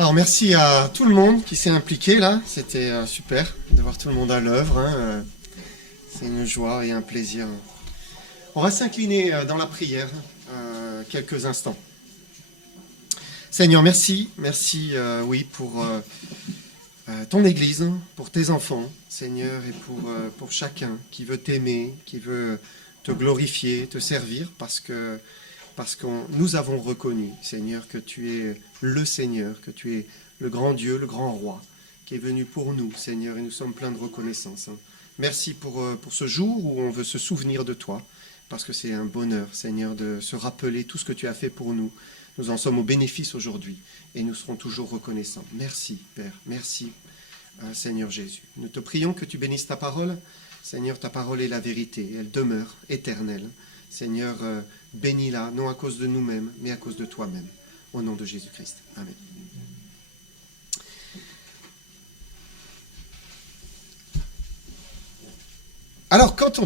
Alors merci à tout le monde qui s'est impliqué là, c'était super de voir tout le monde à l'œuvre, hein. C'est une joie et un plaisir. On va s'incliner dans la prière quelques instants. Seigneur, merci oui, pour ton Église, pour tes enfants, Seigneur, et pour chacun qui veut t'aimer, qui veut te glorifier, te servir, parce que nous avons reconnu, Seigneur, que tu es le Seigneur, que tu es le grand Dieu, le grand roi, qui est venu pour nous, Seigneur, et nous sommes pleins de reconnaissance. Merci pour ce jour où on veut se souvenir de toi, parce que c'est un bonheur, Seigneur, de se rappeler tout ce que tu as fait pour nous. Nous en sommes au bénéfice aujourd'hui, et nous serons toujours reconnaissants. Merci, Père, merci, Seigneur Jésus. Nous te prions que tu bénisses ta parole. Seigneur, ta parole est la vérité, elle demeure éternelle. Seigneur, bénis-la, non à cause de nous-mêmes, mais à cause de toi-même. Au nom de Jésus-Christ. Amen. Alors, quand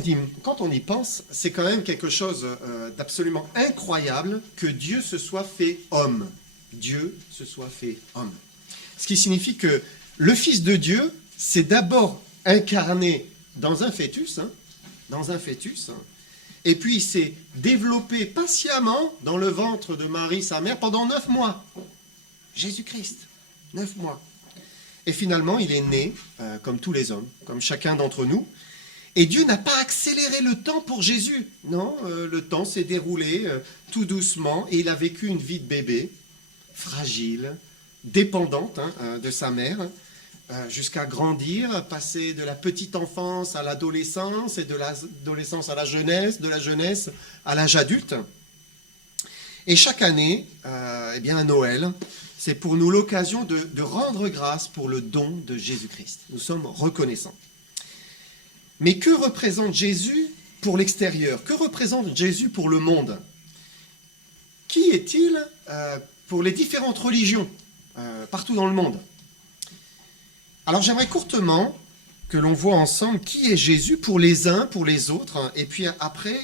on y pense, c'est quand même quelque chose d'absolument incroyable que Dieu se soit fait homme. Dieu se soit fait homme. Ce qui signifie que le Fils de Dieu s'est d'abord incarné dans un fœtus, et puis il s'est développé patiemment dans le ventre de Marie, sa mère, pendant 9 mois. Jésus-Christ, 9 mois. Et finalement, il est né, comme tous les hommes, comme chacun d'entre nous. Et Dieu n'a pas accéléré le temps pour Jésus. Non, le temps s'est déroulé tout doucement, et il a vécu une vie de bébé, fragile, dépendante de sa mère, jusqu'à grandir, passer de la petite enfance à l'adolescence, et de l'adolescence à la jeunesse, de la jeunesse à l'âge adulte. Et chaque année, à Noël, c'est pour nous l'occasion de rendre grâce pour le don de Jésus-Christ. Nous sommes reconnaissants. Mais que représente Jésus pour l'extérieur? Que représente Jésus pour le monde? Qui est-il pour les différentes religions partout dans le monde? Alors j'aimerais courtement que l'on voit ensemble qui est Jésus pour les uns, pour les autres, et puis après,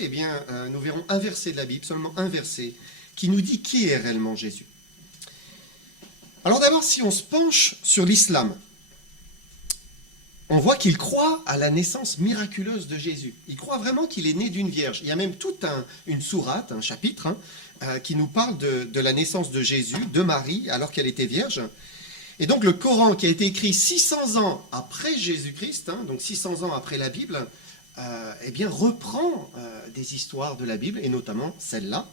nous verrons un verset de la Bible, seulement un verset, qui nous dit qui est réellement Jésus. Alors d'abord, si on se penche sur l'islam, on voit qu'il croit à la naissance miraculeuse de Jésus. Il croit vraiment qu'il est né d'une vierge. Il y a même toute une sourate, un chapitre, qui nous parle de la naissance de Jésus, de Marie, alors qu'elle était vierge. Et donc le Coran, qui a été écrit 600 ans après Jésus-Christ, donc 600 ans après la Bible, reprend des histoires de la Bible, et notamment celle-là.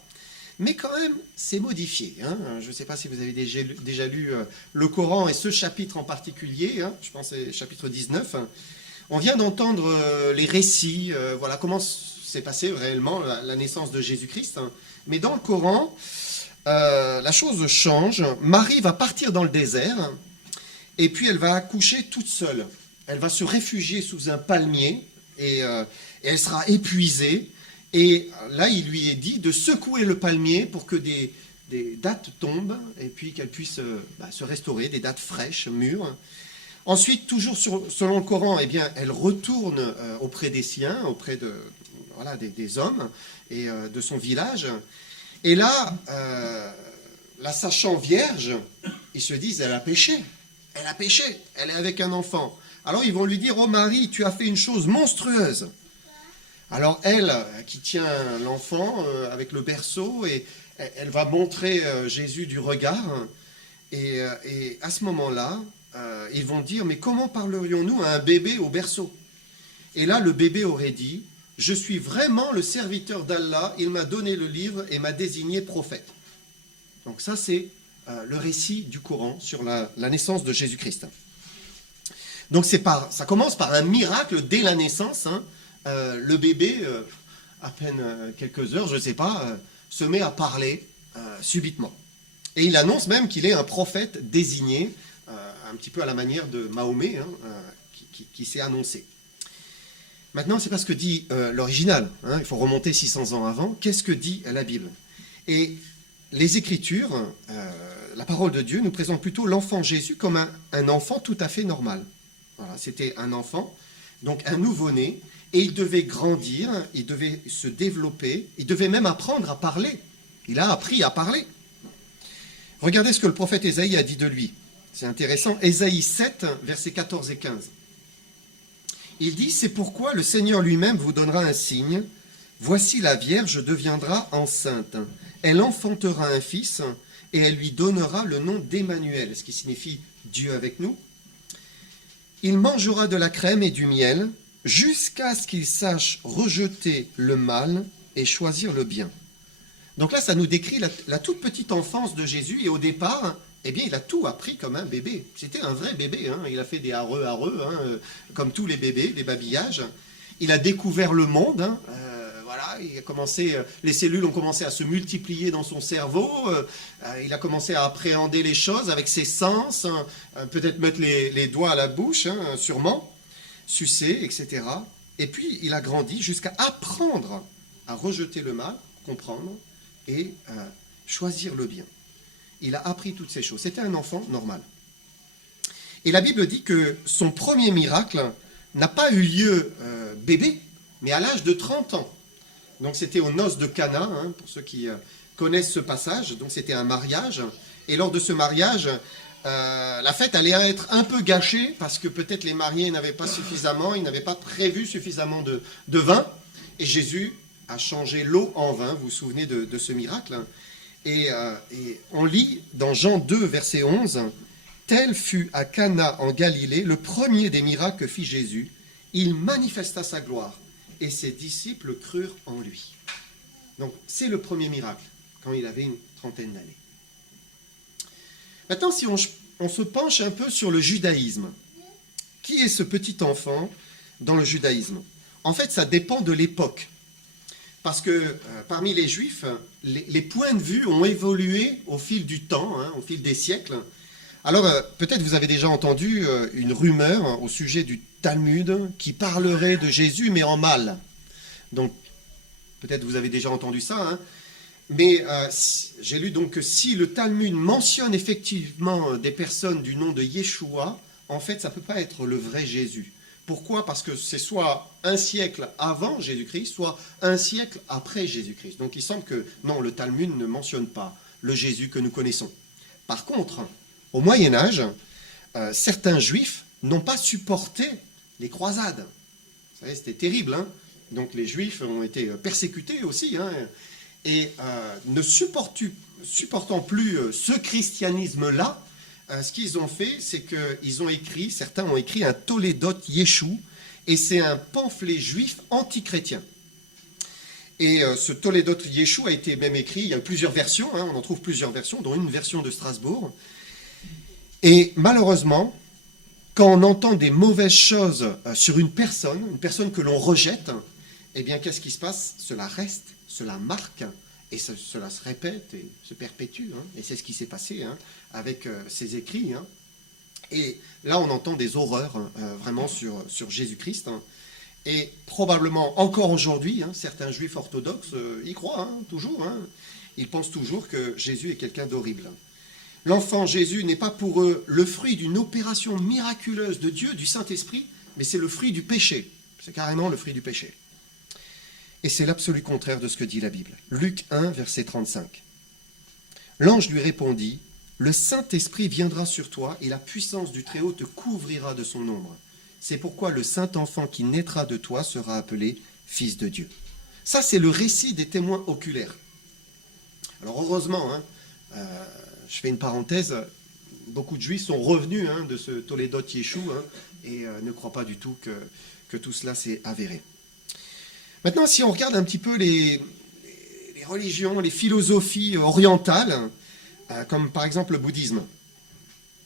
Mais quand même, c'est modifié. Je ne sais pas si vous avez déjà lu le Coran, et ce chapitre en particulier, je pense que c'est chapitre 19. On vient d'entendre les récits, comment s'est passée réellement la naissance de Jésus-Christ. Mais dans le Coran, la chose change. Marie va partir dans le désert, et puis elle va accoucher toute seule. Elle va se réfugier sous un palmier, et elle sera épuisée. Et là, il lui est dit de secouer le palmier pour que des dattes tombent, et puis qu'elle puisse se restaurer, des dattes fraîches, mûres. Ensuite, toujours selon le Coran, elle retourne auprès des siens, auprès des hommes et de son village. Et là, la sachant vierge, ils se disent, elle a péché, elle est avec un enfant. Alors ils vont lui dire, oh Marie, tu as fait une chose monstrueuse. Alors elle, qui tient l'enfant avec le berceau, et elle va montrer Jésus du regard, et à ce moment-là, ils vont dire, mais comment parlerions-nous à un bébé au berceau? Et là, le bébé aurait dit, je suis vraiment le serviteur d'Allah, il m'a donné le livre et m'a désigné prophète. Donc ça, c'est le récit du Coran sur la naissance de Jésus-Christ. Donc ça commence par un miracle dès la naissance. Le bébé, à peine quelques heures, je ne sais pas, se met à parler subitement. Et il annonce même qu'il est un prophète désigné, un petit peu à la manière de Mahomet, qui s'est annoncé. Maintenant, c'est pas ce que dit l'original. Il faut remonter 600 ans avant. Qu'est-ce que dit la Bible? Et les Écritures, la parole de Dieu, nous présente plutôt l'enfant Jésus comme un enfant tout à fait normal. Voilà, c'était un enfant, donc un nouveau-né, et il devait grandir, il devait se développer, il devait même apprendre à parler. Il a appris à parler. Regardez ce que le prophète Ésaïe a dit de lui. C'est intéressant. Ésaïe 7, versets 14 et 15. Il dit, c'est pourquoi le Seigneur lui-même vous donnera un signe. Voici la Vierge deviendra enceinte. Elle enfantera un fils et elle lui donnera le nom d'Emmanuel, ce qui signifie Dieu avec nous. Il mangera de la crème et du miel jusqu'à ce qu'il sache rejeter le mal et choisir le bien. Donc là, ça nous décrit la toute petite enfance de Jésus et au départ, eh bien, il a tout appris comme un bébé. C'était un vrai bébé, hein. Il a fait des areux, comme tous les bébés, des babillages. Il a découvert le monde, hein. Voilà, il a commencé, les cellules ont commencé à se multiplier dans son cerveau. Il a commencé à appréhender les choses avec ses sens, hein, peut-être mettre les doigts à la bouche, hein, sûrement, sucer, etc. Et puis, il a grandi jusqu'à apprendre à rejeter le mal, comprendre et choisir le bien. Il a appris toutes ces choses. C'était un enfant normal. Et la Bible dit que son premier miracle n'a pas eu lieu bébé, mais à l'âge de 30 ans. Donc c'était aux noces de Cana, hein, pour ceux qui connaissent ce passage. Donc c'était un mariage. Et lors de ce mariage, la fête allait être un peu gâchée parce que peut-être les mariés n'avaient pas suffisamment, ils n'avaient pas prévu suffisamment de vin. Et Jésus a changé l'eau en vin. Vous vous souvenez de ce miracle? Et on lit dans Jean 2, verset 11, « Tel fut à Cana en Galilée le premier des miracles que fit Jésus. Il manifesta sa gloire. » Et ses disciples crurent en lui. Donc, c'est le premier miracle, quand il avait une trentaine d'années. Maintenant, si on se penche un peu sur le judaïsme, qui est ce petit enfant dans le judaïsme? En fait, ça dépend de l'époque. Parce que parmi les Juifs, les points de vue ont évolué au fil du temps, hein, au fil des siècles. Alors, peut-être vous avez déjà entendu une rumeur au sujet du Talmud qui parlerait de Jésus, mais en mal. Donc, peut-être vous avez déjà entendu ça. Hein. Mais j'ai lu donc que si le Talmud mentionne effectivement des personnes du nom de Yeshua, en fait, ça ne peut pas être le vrai Jésus. Pourquoi? Parce que c'est soit un siècle avant Jésus-Christ, soit un siècle après Jésus-Christ. Donc il semble que non, le Talmud ne mentionne pas le Jésus que nous connaissons. Par contre, au Moyen-Âge, certains juifs n'ont pas supporté les croisades. Vous savez, c'était terrible. Hein. Donc les juifs ont été persécutés aussi. Hein, et ne supportant plus ce christianisme-là, ce qu'ils ont fait, c'est qu'ils ont écrit, certains ont écrit un Toledot Yeshu, et c'est un pamphlet juif anti-chrétien. Et ce Toledot Yeshu a été même écrit, il y a plusieurs versions, hein, on en trouve plusieurs versions, dont une version de Strasbourg. Et malheureusement, quand on entend des mauvaises choses sur une personne que l'on rejette, eh bien qu'est-ce qui se passe? Cela reste, cela marque, et cela se répète et se perpétue. Hein, et c'est ce qui s'est passé hein, avec ces écrits. Hein. Et là, on entend des horreurs vraiment sur Jésus-Christ. Hein. Et probablement encore aujourd'hui, hein, certains juifs orthodoxes y croient, hein, toujours. Hein. Ils pensent toujours que Jésus est quelqu'un d'horrible. L'enfant Jésus n'est pas pour eux le fruit d'une opération miraculeuse de Dieu, du Saint-Esprit, mais c'est le fruit du péché. C'est carrément le fruit du péché. Et c'est l'absolu contraire de ce que dit la Bible. Luc 1, verset 35. L'ange lui répondit, « Le Saint-Esprit viendra sur toi et la puissance du Très-Haut te couvrira de son ombre. C'est pourquoi le Saint-Enfant qui naîtra de toi sera appelé Fils de Dieu. » Ça, c'est le récit des témoins oculaires. Alors heureusement, hein, je fais une parenthèse, beaucoup de Juifs sont revenus hein, de ce Toledot Yeshu hein, et ne croient pas du tout que tout cela s'est avéré. Maintenant, si on regarde un petit peu les religions, les philosophies orientales, comme par exemple le bouddhisme.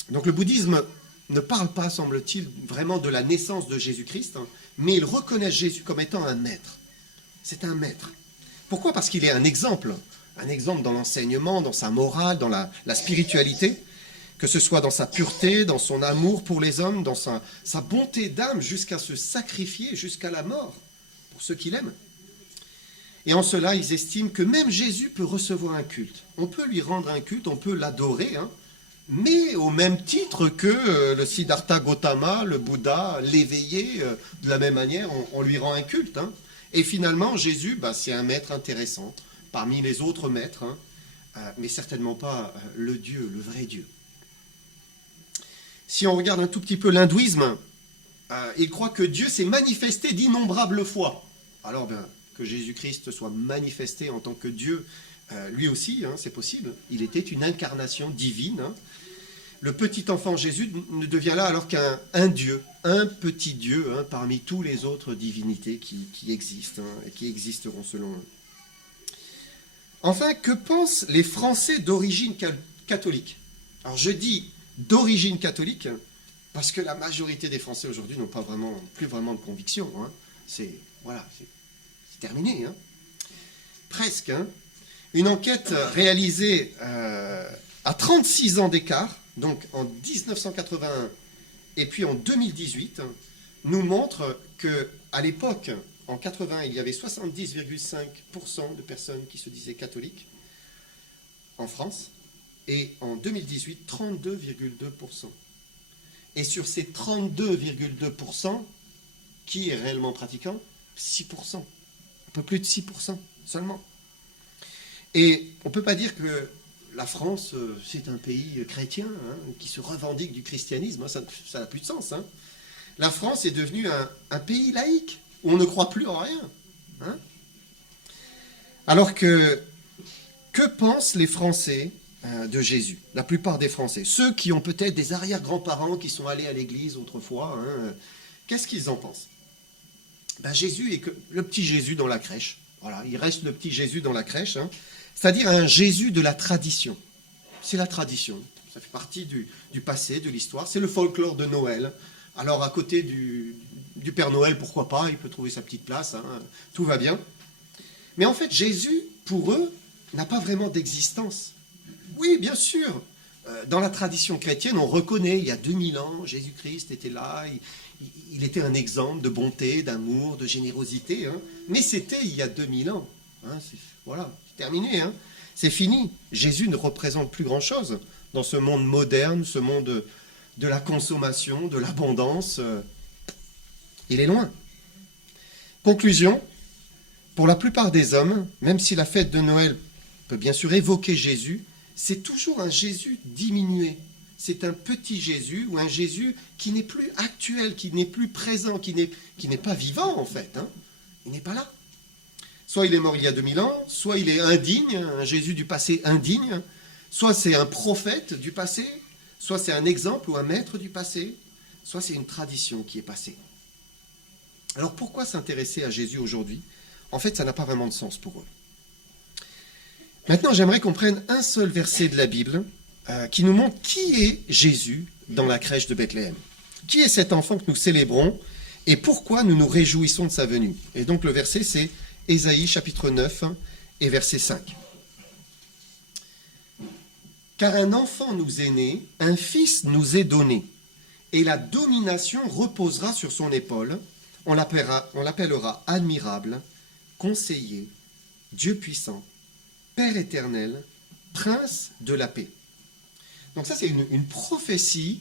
Donc le bouddhisme ne parle pas, semble-t-il, vraiment de la naissance de Jésus-Christ, hein, mais il reconnaît Jésus comme étant un maître. C'est un maître. Pourquoi? Parce qu'il est un exemple dans l'enseignement, dans sa morale, dans la spiritualité, que ce soit dans sa pureté, dans son amour pour les hommes, dans sa bonté d'âme, jusqu'à se sacrifier, jusqu'à la mort, pour ceux qu'il aime. Et en cela, ils estiment que même Jésus peut recevoir un culte. On peut lui rendre un culte, on peut l'adorer, hein, mais au même titre que le Siddhartha Gautama, le Bouddha, l'éveillé, de la même manière, on lui rend un culte. Hein. Et finalement, Jésus, c'est un maître intéressant, parmi les autres maîtres, hein, mais certainement pas le Dieu, le vrai Dieu. Si on regarde un tout petit peu l'hindouisme, il croit que Dieu s'est manifesté d'innombrables fois. Alors bien, que Jésus-Christ soit manifesté en tant que Dieu, lui aussi, hein, c'est possible. Il était une incarnation divine. Hein. Le petit enfant Jésus ne devient là alors qu'un Dieu, un petit Dieu, hein, parmi tous les autres divinités qui existent, hein, et qui existeront selon eux. Enfin, que pensent les Français d'origine catholique? Alors je dis d'origine catholique parce que la majorité des Français aujourd'hui n'ont plus vraiment de conviction. Hein. C'est terminé. Hein. Presque. Hein. Une enquête réalisée à 36 ans d'écart, donc en 1981 et puis en 2018, nous montre qu'à l'époque, en 80, il y avait 70,5% de personnes qui se disaient catholiques en France, et en 2018, 32,2%. Et sur ces 32,2%, qui est réellement pratiquant? 6%. Un peu plus de 6% seulement. Et on ne peut pas dire que la France, c'est un pays chrétien, hein, qui se revendique du christianisme. Hein, ça n'a plus de sens. Hein. La France est devenue un pays laïque, où on ne croit plus en rien. Hein. Alors que pensent les Français de Jésus? La plupart des Français, ceux qui ont peut-être des arrière-grands-parents qui sont allés à l'église autrefois, hein, qu'est-ce qu'ils en pensent? Ben, Jésus est que le petit Jésus dans la crèche. Voilà, il reste le petit Jésus dans la crèche, hein, c'est-à-dire un Jésus de la tradition. C'est la tradition, ça fait partie du passé, de l'histoire, c'est le folklore de Noël. Alors à côté du Père Noël, pourquoi pas, il peut trouver sa petite place, hein, tout va bien. Mais en fait, Jésus, pour eux, n'a pas vraiment d'existence. Oui, bien sûr, dans la tradition chrétienne, on reconnaît, il y a 2000 ans, Jésus-Christ était là, il était un exemple de bonté, d'amour, de générosité, hein, mais c'était il y a 2000 ans. Hein, voilà, c'est terminé, hein, c'est fini. Jésus ne représente plus grand-chose dans ce monde moderne, ce monde de la consommation, de l'abondance. Il est loin. Conclusion, pour la plupart des hommes, même si la fête de Noël peut bien sûr évoquer Jésus, c'est toujours un Jésus diminué. C'est un petit Jésus ou un Jésus qui n'est plus actuel, qui n'est plus présent, qui n'est pas vivant en fait. Hein. Il n'est pas là. Soit il est mort il y a 2000 ans, soit il est indigne, un Jésus du passé indigne, soit c'est un prophète du passé, soit c'est un exemple ou un maître du passé, soit c'est une tradition qui est passée. Alors pourquoi s'intéresser à Jésus aujourd'hui? En fait, ça n'a pas vraiment de sens pour eux. Maintenant, j'aimerais qu'on prenne un seul verset de la Bible qui nous montre qui est Jésus dans la crèche de Bethléem. Qui est cet enfant que nous célébrons et pourquoi nous nous réjouissons de sa venue? Et donc le verset, c'est Ésaïe chapitre 9 et verset 5. Car un enfant nous est né, un fils nous est donné, et la domination reposera sur son épaule. On l'appellera admirable, conseiller, Dieu puissant, Père éternel, prince de la paix. Donc ça, c'est une prophétie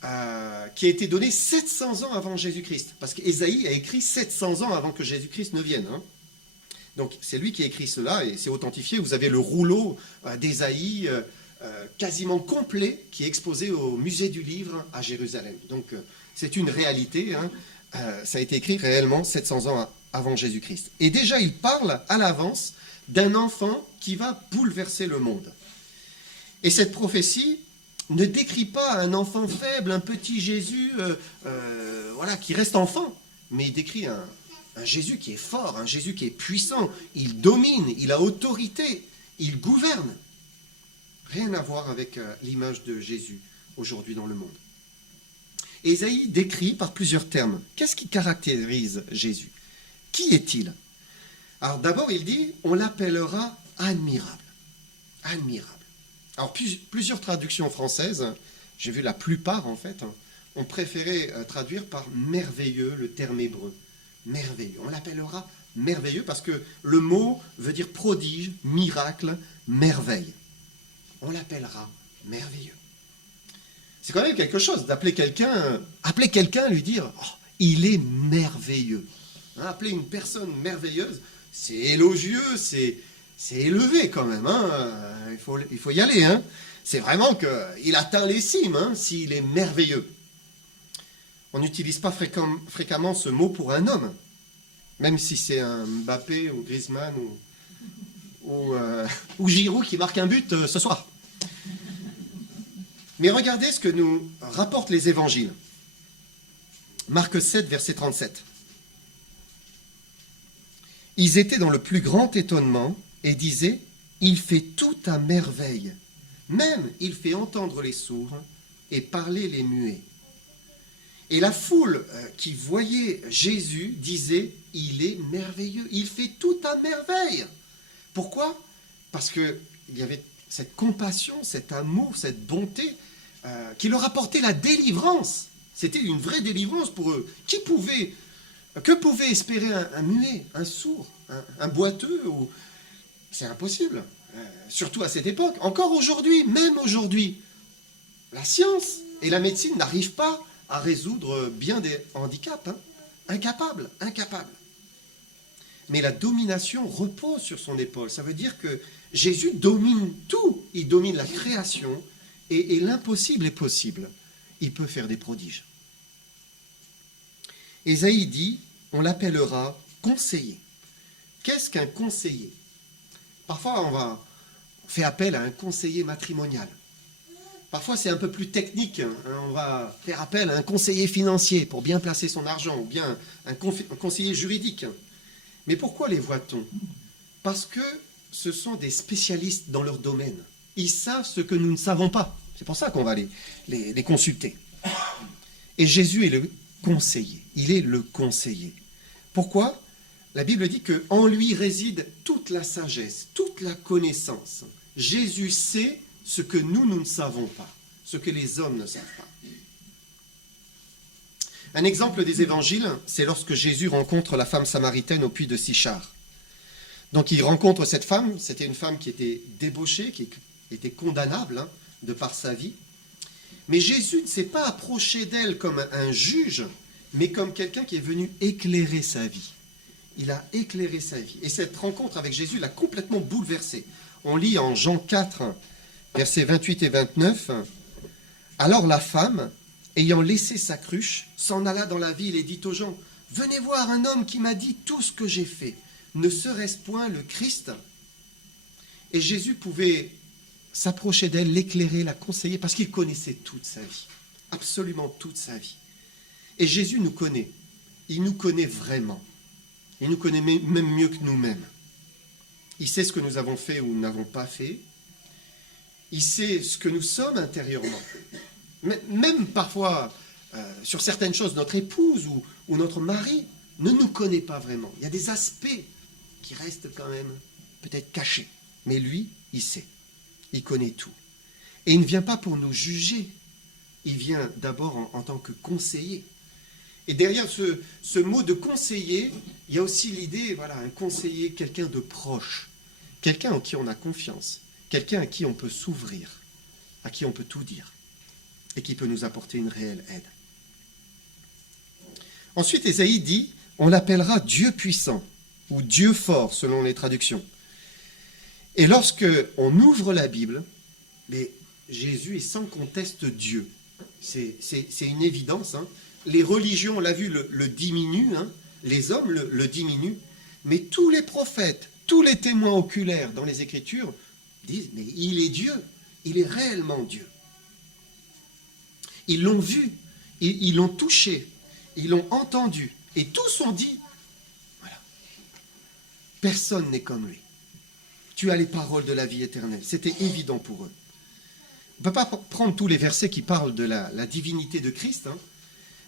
qui a été donnée 700 ans avant Jésus-Christ. Parce qu'Ésaïe a écrit 700 ans avant que Jésus-Christ ne vienne. Hein. Donc c'est lui qui a écrit cela et c'est authentifié. Vous avez le rouleau d'Ésaïe quasiment complet qui est exposé au musée du livre à Jérusalem. Donc c'est une réalité. Hein. Ça a été écrit réellement 700 ans avant Jésus-Christ. Et déjà, il parle à l'avance d'un enfant qui va bouleverser le monde. Et cette prophétie ne décrit pas un enfant faible, un petit Jésus voilà, qui reste enfant, mais il décrit un Jésus qui est fort, un Jésus qui est puissant, il domine, il a autorité, il gouverne. Rien à voir avec l'image de Jésus aujourd'hui dans le monde. Ésaïe décrit par plusieurs termes. Qu'est-ce qui caractérise Jésus? Qui est-il? Alors d'abord, il dit, on l'appellera admirable. Admirable. Alors plusieurs traductions françaises, j'ai vu la plupart en fait, ont préféré traduire par merveilleux le terme hébreu. Merveilleux. On l'appellera merveilleux parce que le mot veut dire prodige, miracle, merveille. On l'appellera merveilleux. C'est quand même quelque chose d'appeler quelqu'un, lui dire oh, il est merveilleux. Hein, appeler une personne merveilleuse, c'est élogieux, c'est élevé quand même. Hein, il faut y aller. Hein. C'est vraiment qu'il atteint les cimes, hein, s'il est merveilleux. On n'utilise pas fréquemment ce mot pour un homme, même si c'est un Mbappé ou Griezmann ou Giroud qui marque un but ce soir. Mais regardez ce que nous rapportent les évangiles. Marc 7, verset 37. Ils étaient dans le plus grand étonnement et disaient « Il fait tout à merveille. Même il fait entendre les sourds et parler les muets. » Et la foule qui voyait Jésus disait « Il est merveilleux, il fait tout à merveille. » Pourquoi ? Parce qu'il y avait cette compassion, cet amour, cette bonté qui leur apportait la délivrance. C'était une vraie délivrance pour eux. Que pouvait espérer un muet, un sourd, un boiteux C'est impossible, surtout à cette époque. Encore aujourd'hui, même aujourd'hui, la science et la médecine n'arrivent pas à résoudre bien des handicaps. Hein. Incapable. Mais la domination repose sur son épaule. Ça veut dire que Jésus domine tout. Il domine la création et l'impossible est possible. Il peut faire des prodiges. Ésaïe dit, on l'appellera conseiller. Qu'est-ce qu'un conseiller ? Parfois, on fait appel à un conseiller matrimonial. Parfois, c'est un peu plus technique. Hein. On va faire appel à un conseiller financier pour bien placer son argent, ou bien un conseiller juridique. Mais pourquoi les voit-on ? Parce que ce sont des spécialistes dans leur domaine. Ils savent ce que nous ne savons pas. C'est pour ça qu'on va les consulter. Et Jésus est le conseiller. Il est le conseiller. Pourquoi ? La Bible dit qu'en lui réside toute la sagesse, toute la connaissance. Jésus sait ce que nous ne savons pas, ce que les hommes ne savent pas. Un exemple des évangiles, c'est lorsque Jésus rencontre la femme samaritaine au puits de Sichar. Donc il rencontre cette femme, c'était une femme qui était débauchée, qui était condamnable hein, de par sa vie. Mais Jésus ne s'est pas approché d'elle comme un juge, mais comme quelqu'un qui est venu éclairer sa vie. Il a éclairé sa vie. Et cette rencontre avec Jésus l'a complètement bouleversé. On lit en Jean 4, versets 28 et 29. « Alors la femme, ayant laissé sa cruche, s'en alla dans la ville et dit aux gens, « Venez voir un homme qui m'a dit tout ce que j'ai fait. Ne serait-ce point le Christ ?» Et Jésus pouvait s'approcher d'elle, l'éclairer, la conseiller, parce qu'il connaissait toute sa vie, absolument toute sa vie. Et Jésus nous connaît, il nous connaît vraiment, il nous connaît même mieux que nous-mêmes. Il sait ce que nous avons fait ou n'avons pas fait, il sait ce que nous sommes intérieurement. Même parfois, sur certaines choses, notre épouse ou notre mari ne nous connaît pas vraiment. Il y a des aspects qui restent quand même peut-être cachés, mais lui, il sait. Il connaît tout. Et il ne vient pas pour nous juger. Il vient d'abord en tant que conseiller. Et derrière ce mot de conseiller, il y a aussi l'idée, voilà, un conseiller, quelqu'un de proche, quelqu'un en qui on a confiance, quelqu'un à qui on peut s'ouvrir, à qui on peut tout dire, et qui peut nous apporter une réelle aide. Ensuite, Ésaïe dit, on l'appellera Dieu puissant, ou Dieu fort, selon les traductions. Et lorsque on ouvre la Bible, mais Jésus est sans conteste Dieu. C'est une évidence. Hein. Les religions, on l'a vu, le diminuent. Hein. Les hommes le diminuent. Mais tous les prophètes, tous les témoins oculaires dans les Écritures disent, mais il est Dieu. Il est réellement Dieu. Ils l'ont vu. Ils l'ont touché. Ils l'ont entendu. Et tous ont dit, voilà, personne n'est comme lui. Tu as les paroles de la vie éternelle. C'était évident pour eux. On ne peut pas prendre tous les versets qui parlent de la divinité de Christ, hein,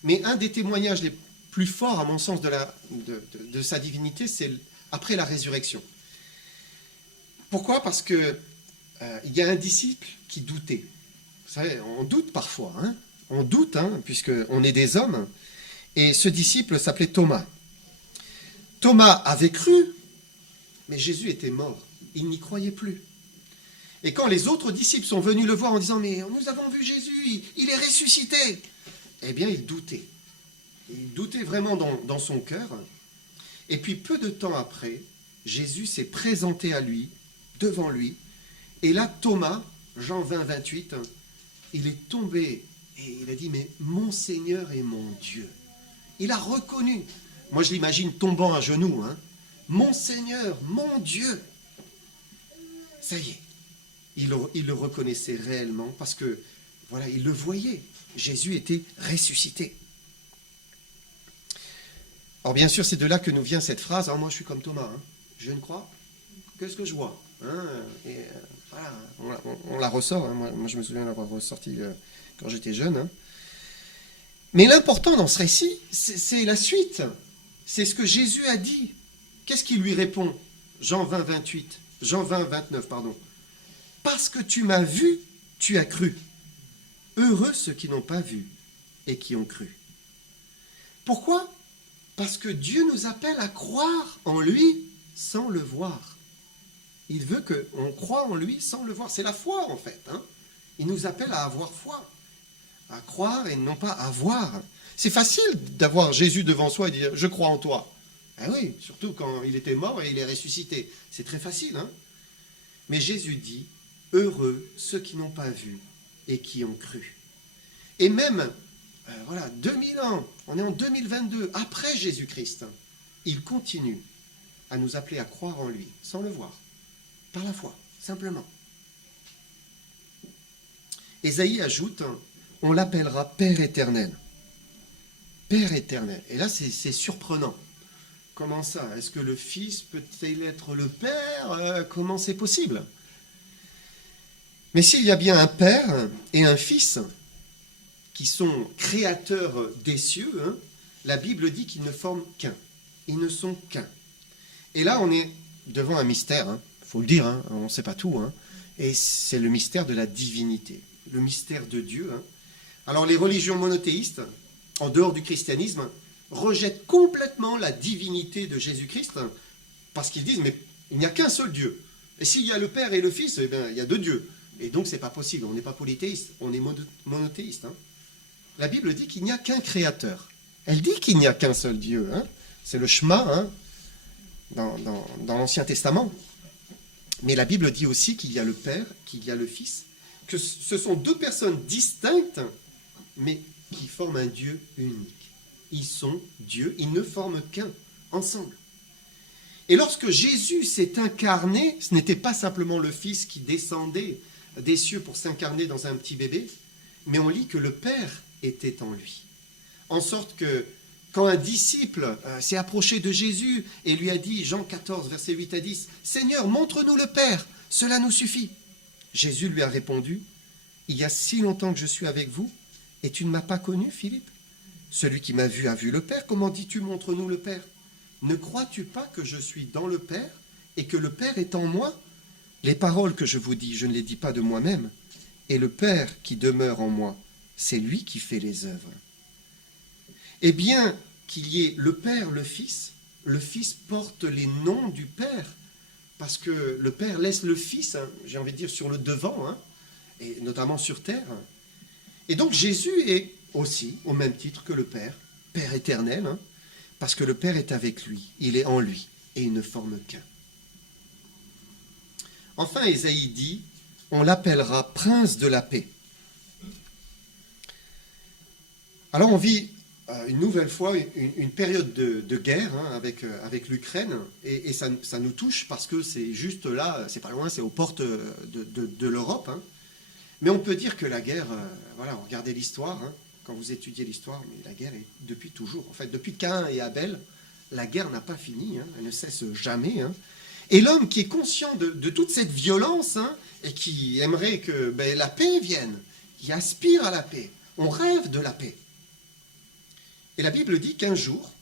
mais un des témoignages les plus forts, à mon sens, de sa divinité, c'est après la résurrection. Pourquoi ? Parce qu'il y a un disciple qui doutait. Vous savez, on doute parfois. Hein, on doute, hein, puisqu'on est des hommes. Et ce disciple s'appelait Thomas. Thomas avait cru, mais Jésus était mort. Il n'y croyait plus. Et quand les autres disciples sont venus le voir en disant « Mais nous avons vu Jésus, il est ressuscité !» Eh bien, il doutait. Il doutait vraiment dans son cœur. Et puis, peu de temps après, Jésus s'est présenté à lui, devant lui. Et là, Thomas, Jean 20, 28, il est tombé et il a dit, mais mon Seigneur et mon Dieu. Il a reconnu. Moi, je l'imagine tombant à genoux. Mon Seigneur, mon Dieu. Ça y est, il le reconnaissait réellement parce que, voilà, il le voyait. Jésus était ressuscité. Alors, bien sûr, c'est de là que nous vient cette phrase. Moi, je suis comme Thomas. Je ne crois que ce que je vois. Et voilà, on la ressort. Moi, je me souviens l'avoir ressorti quand j'étais jeune. Mais l'important dans ce récit, c'est la suite. C'est ce que Jésus a dit. Qu'est-ce qu'il lui répond? Jean 20, 28. Jean 20, 29, pardon. Parce que tu m'as vu, tu as cru. Heureux ceux qui n'ont pas vu et qui ont cru. Pourquoi? Parce que Dieu nous appelle à croire en lui sans le voir. Il veut qu'on croie en lui sans le voir. C'est la foi, en fait. Il nous appelle à avoir foi. À croire et non pas à voir. C'est facile d'avoir Jésus devant soi et de dire « je crois en toi ». Ah oui, surtout quand il était mort et il est ressuscité. C'est très facile. Mais Jésus dit « heureux ceux qui n'ont pas vu et qui ont cru ». Et même, 2000 ans, on est en 2022, après Jésus-Christ, il continue à nous appeler à croire en lui, sans le voir, par la foi, simplement. Ésaïe ajoute « on l'appellera Père éternel ». Père éternel. Et là, c'est surprenant. Comment ça? Est-ce que le Fils peut-il être le Père? Comment c'est possible? Mais s'il y a bien un Père et un Fils qui sont créateurs des cieux, la Bible dit qu'ils ne forment qu'un. Ils ne sont qu'un. Et là, on est devant un mystère. Il faut le dire, on ne sait pas tout. Et c'est le mystère de la divinité. Le mystère de Dieu. Alors, les religions monothéistes, en dehors du christianisme, rejettent complètement la divinité de Jésus-Christ parce qu'ils disent, mais il n'y a qu'un seul Dieu. Et s'il y a le Père et le Fils, eh bien, il y a deux dieux. Et donc, ce n'est pas possible. On n'est pas polythéiste, on est monothéiste. La Bible dit qu'il n'y a qu'un créateur. Elle dit qu'il n'y a qu'un seul Dieu. C'est le Shema dans l'Ancien Testament. Mais la Bible dit aussi qu'il y a le Père, qu'il y a le Fils, que ce sont deux personnes distinctes, mais qui forment un Dieu unique. Ils sont Dieu, ils ne forment qu'un, ensemble. Et lorsque Jésus s'est incarné, ce n'était pas simplement le Fils qui descendait des cieux pour s'incarner dans un petit bébé, mais on lit que le Père était en lui. En sorte que quand un disciple s'est approché de Jésus et lui a dit, Jean 14, versets 8 à 10, « Seigneur, montre-nous le Père, cela nous suffit. » Jésus lui a répondu, « Il y a si longtemps que je suis avec vous, et tu ne m'as pas connu, Philippe? Celui qui m'a vu a vu le Père. Comment dis-tu, montre-nous le Père? Ne crois-tu pas que je suis dans le Père et que le Père est en moi? Les paroles que je vous dis, je ne les dis pas de moi-même. Et le Père qui demeure en moi, c'est lui qui fait les œuvres. » Et bien qu'il y ait le Père, le Fils porte les noms du Père, parce que le Père laisse le Fils, j'ai envie de dire, sur le devant, et notamment sur terre. Et donc Jésus est aussi, au même titre que le Père, Père éternel, parce que le Père est avec lui, il est en lui, et il ne forme qu'un. Enfin, Ésaïe dit, on l'appellera Prince de la paix. Alors on vit une nouvelle fois une période de guerre avec l'Ukraine, et ça nous touche parce que c'est juste là, c'est pas loin, c'est aux portes de l'Europe. Mais on peut dire que la guerre, regardez l'histoire, quand vous étudiez l'histoire, mais la guerre est depuis toujours. En fait, depuis Caïn et Abel, la guerre n'a pas fini, elle ne cesse jamais. Et l'homme qui est conscient de toute cette violence, et qui aimerait que la paix vienne, qui aspire à la paix, on rêve de la paix. Et la Bible dit qu'un jour,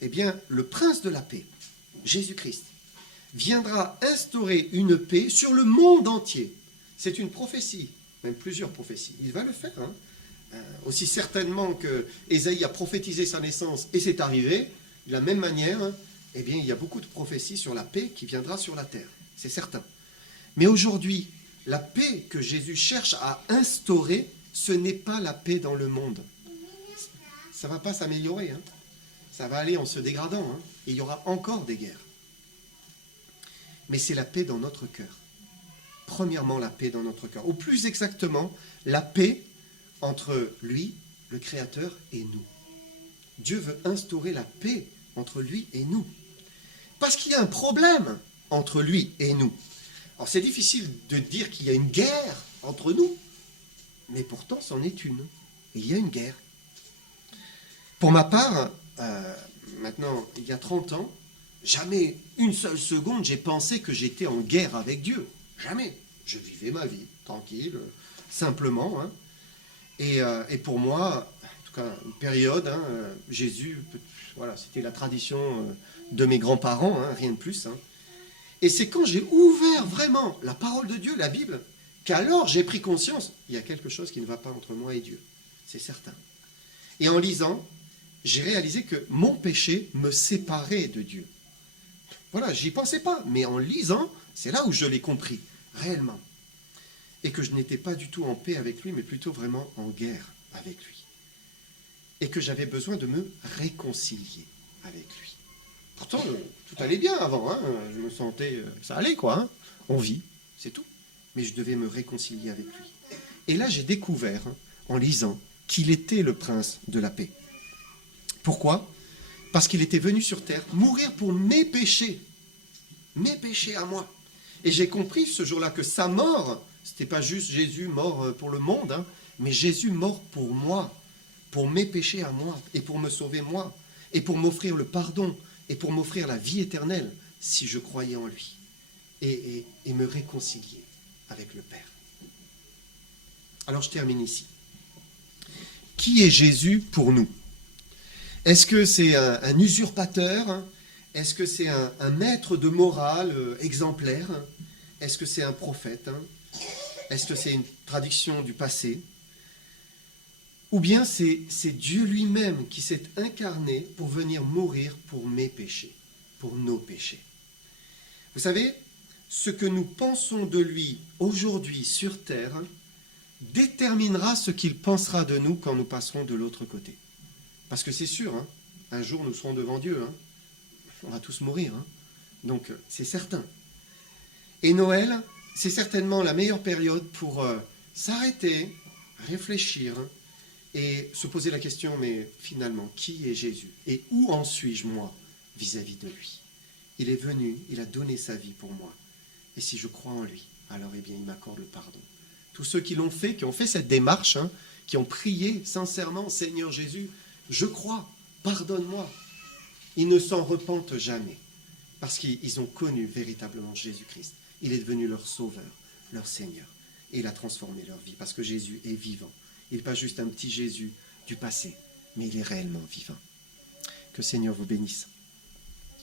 le prince de la paix, Jésus-Christ, viendra instaurer une paix sur le monde entier. C'est une prophétie, même plusieurs prophéties. Il va le faire. Aussi certainement que Ésaïe a prophétisé sa naissance et c'est arrivé, de la même manière, il y a beaucoup de prophéties sur la paix qui viendra sur la terre. C'est certain. Mais aujourd'hui, la paix que Jésus cherche à instaurer, ce n'est pas la paix dans le monde. Ça ne va pas s'améliorer. Ça va aller en se dégradant. Et il y aura encore des guerres. Mais c'est la paix dans notre cœur. premièrement la paix dans notre cœur, ou plus exactement, la paix entre lui, le Créateur, et nous. Dieu veut instaurer la paix entre lui et nous. Parce qu'il y a un problème entre lui et nous. Alors c'est difficile de dire qu'il y a une guerre entre nous, mais pourtant c'en est une. Il y a une guerre. Pour ma part, maintenant, il y a 30 ans, jamais une seule seconde j'ai pensé que j'étais en guerre avec Dieu. Jamais. Je vivais ma vie, tranquille, simplement. Hein. Et pour moi, en tout cas, une période, hein, Jésus, voilà, c'était la tradition de mes grands-parents, hein, rien de plus. Hein. Et c'est quand j'ai ouvert vraiment la parole de Dieu, la Bible, qu'alors j'ai pris conscience, il y a quelque chose qui ne va pas entre moi et Dieu. C'est certain. Et en lisant, j'ai réalisé que mon péché me séparait de Dieu. Voilà, j'y pensais pas, mais en lisant, c'est là où je l'ai compris, réellement. Et que je n'étais pas du tout en paix avec lui, mais plutôt vraiment en guerre avec lui. Et que j'avais besoin de me réconcilier avec lui. Pourtant, tout allait bien avant, hein, je me sentais, ça allait quoi, hein, on vit, c'est tout. Mais je devais me réconcilier avec lui. Et là, j'ai découvert, hein, en lisant, qu'il était le prince de la paix. Pourquoi ? Parce qu'il était venu sur terre mourir pour mes péchés à moi. Et j'ai compris ce jour-là que sa mort, c'était pas juste Jésus mort pour le monde, hein, mais Jésus mort pour moi, pour mes péchés à moi, et pour me sauver moi, et pour m'offrir le pardon, et pour m'offrir la vie éternelle, si je croyais en lui, et me réconcilier avec le Père. Alors je termine ici. Qui est Jésus pour nous ? Est-ce que c'est un usurpateur ? Est-ce que c'est un maître de morale exemplaire ? Est-ce que c'est un prophète ? Est-ce que c'est une traduction du passé ? Ou bien c'est Dieu lui-même qui s'est incarné pour venir mourir pour mes péchés, pour nos péchés. Vous savez, ce que nous pensons de lui aujourd'hui sur terre déterminera ce qu'il pensera de nous quand nous passerons de l'autre côté. Parce que c'est sûr, hein, un jour nous serons devant Dieu, hein, on va tous mourir, hein, donc c'est certain. Et Noël, c'est certainement la meilleure période pour s'arrêter, réfléchir et se poser la question, mais finalement, qui est Jésus ? Et où en suis-je moi vis-à-vis de lui ? Il est venu, il a donné sa vie pour moi. Et si je crois en lui, alors eh bien il m'accorde le pardon. Tous ceux qui l'ont fait, qui ont fait cette démarche, hein, qui ont prié sincèrement, Seigneur Jésus, je crois, pardonne-moi. Ils ne s'en repentent jamais, parce qu'ils ont connu véritablement Jésus-Christ. Il est devenu leur sauveur, leur Seigneur, et il a transformé leur vie, parce que Jésus est vivant. Il n'est pas juste un petit Jésus du passé, mais il est réellement vivant. Que le Seigneur vous bénisse.